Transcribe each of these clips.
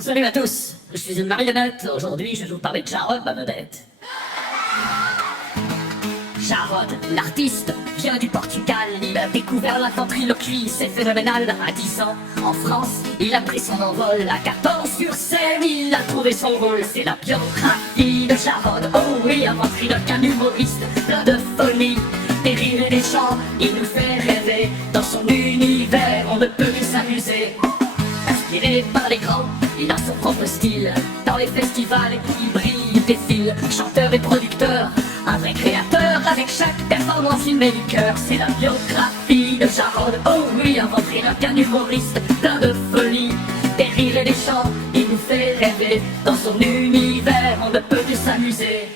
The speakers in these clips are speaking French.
Salut à tous, je suis une marionnette. Aujourd'hui, je vais vous parler de Jarod, ma vedette. Jarod, l'artiste, vient du Portugal. Il a découvert la ventriloquie, c'est phénoménal. À 10 ans, en France, il a pris son envol. À 14 sur scène, il a trouvé son rôle. C'est la biographie de Jarod. Oh oui, un ventriloque, un humoriste, plein de folie. Des rires et des chants, il nous fait rêver. Dans son univers, on ne peut plus s'amuser. Inspiré par les grands, il a son propre style. Dans les festivals, il brille, il défile. Chanteur et producteur, un vrai créateur. Avec chaque performance, il met du cœur. C'est la biographie de Jarod. Oh oui, un ventriloque, un humoriste, plein de folie. Des rires et des chants, il nous fait rêver. Dans son univers, on ne peut plus s'amuser.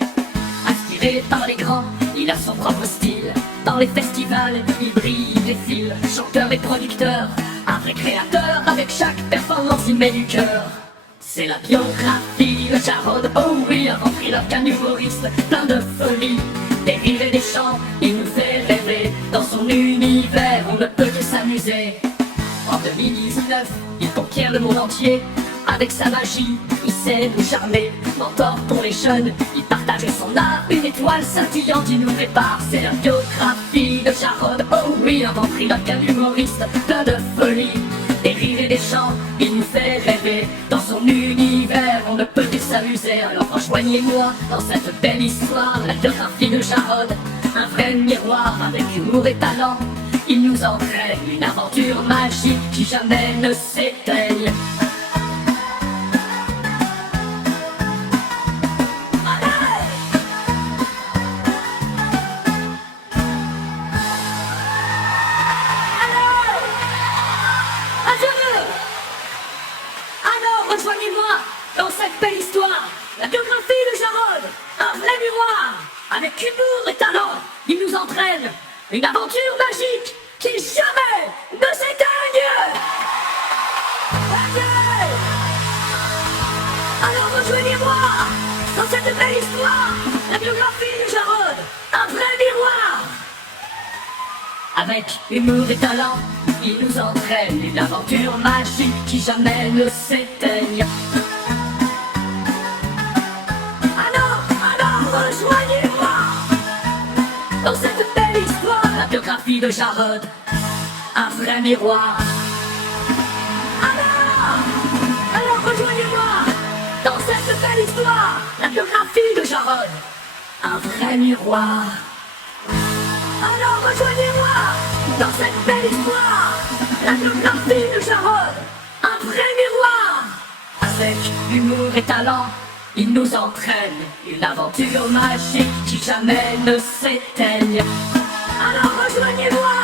Inspiré par les grands, il a son propre style. Dans les festivals, il brille, il défile. Chanteur et producteur, un vrai créateur. Avec chaque performance, il met du cœur. C'est la biographie de Jarod. Oh oui, un ventriloque, un humoriste, plein de folie. Des rires et des chants, il nous fait rêver. Dans son univers, on ne peut que s'amuser. En 2019, il conquiert le monde entier. Avec sa magie, il sait nous charmer. Mentor pour les jeunes, il partage son art. Une étoile scintillante, il nous prépare. C'est la biographie de Jarod. Oh oui, un ventriloque, un humoriste, plein de folie. Des rires et des chants, il nous fait rêver. Dans son univers, on ne peut plus s'amuser. Alors rejoignez-moi dans cette belle histoire. La biographie de Jarod, un vrai miroir. Avec humour et talent, il nous entraîne. Une aventure magique qui jamais ne s'éteigne. Alors, rejoignez-moi dans cette belle histoire. La biographie de Jarod, un vrai miroir. Avec humour et talent, il nous entraîne. Une aventure magique qui jamais ne s'éteigne. Okay. Alors rejoignez-moi dans cette belle histoire. La biographie de Jarod, un vrai miroir. Avec humour et talent, il nous entraîne. Une aventure magique qui jamais ne s'éteigne. Alors, rejoignez-moi dans cette belle histoire. La biographie de Jarod, un vrai miroir. Alors, rejoignez-moi dans cette belle histoire. La biographie de Jarod, un vrai miroir. Alors rejoignez-moi dans cette belle histoire. La biographie de Jarod, un vrai miroir. Avec humour et talent, il nous entraîne. Une aventure magique qui jamais ne s'éteigne. Alors rejoignez-moi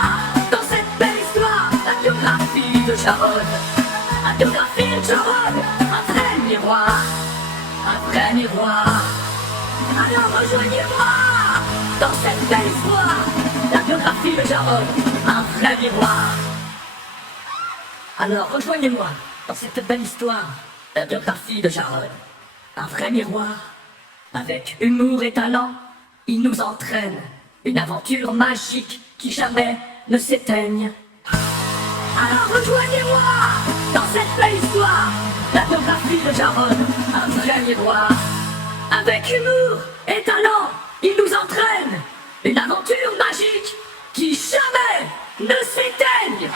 dans cette belle histoire. La biographie de Jarod, la biographie de Jarod, un vrai miroir. Un vrai miroir. Alors rejoignez-moi dans cette belle histoire. La biographie de Jarod, un vrai miroir. Alors rejoignez-moi dans cette belle histoire. La biographie de Jarod, un vrai miroir. Avec humour et talent, il nous entraîne. Une aventure magique qui jamais ne s'éteigne. Alors rejoignez-moi dans cette belle histoire. La biographie de Jarod, un vrai miroir. Avec humour et talent, il nous entraîne. Une aventure magique qui jamais ne s'éteigne.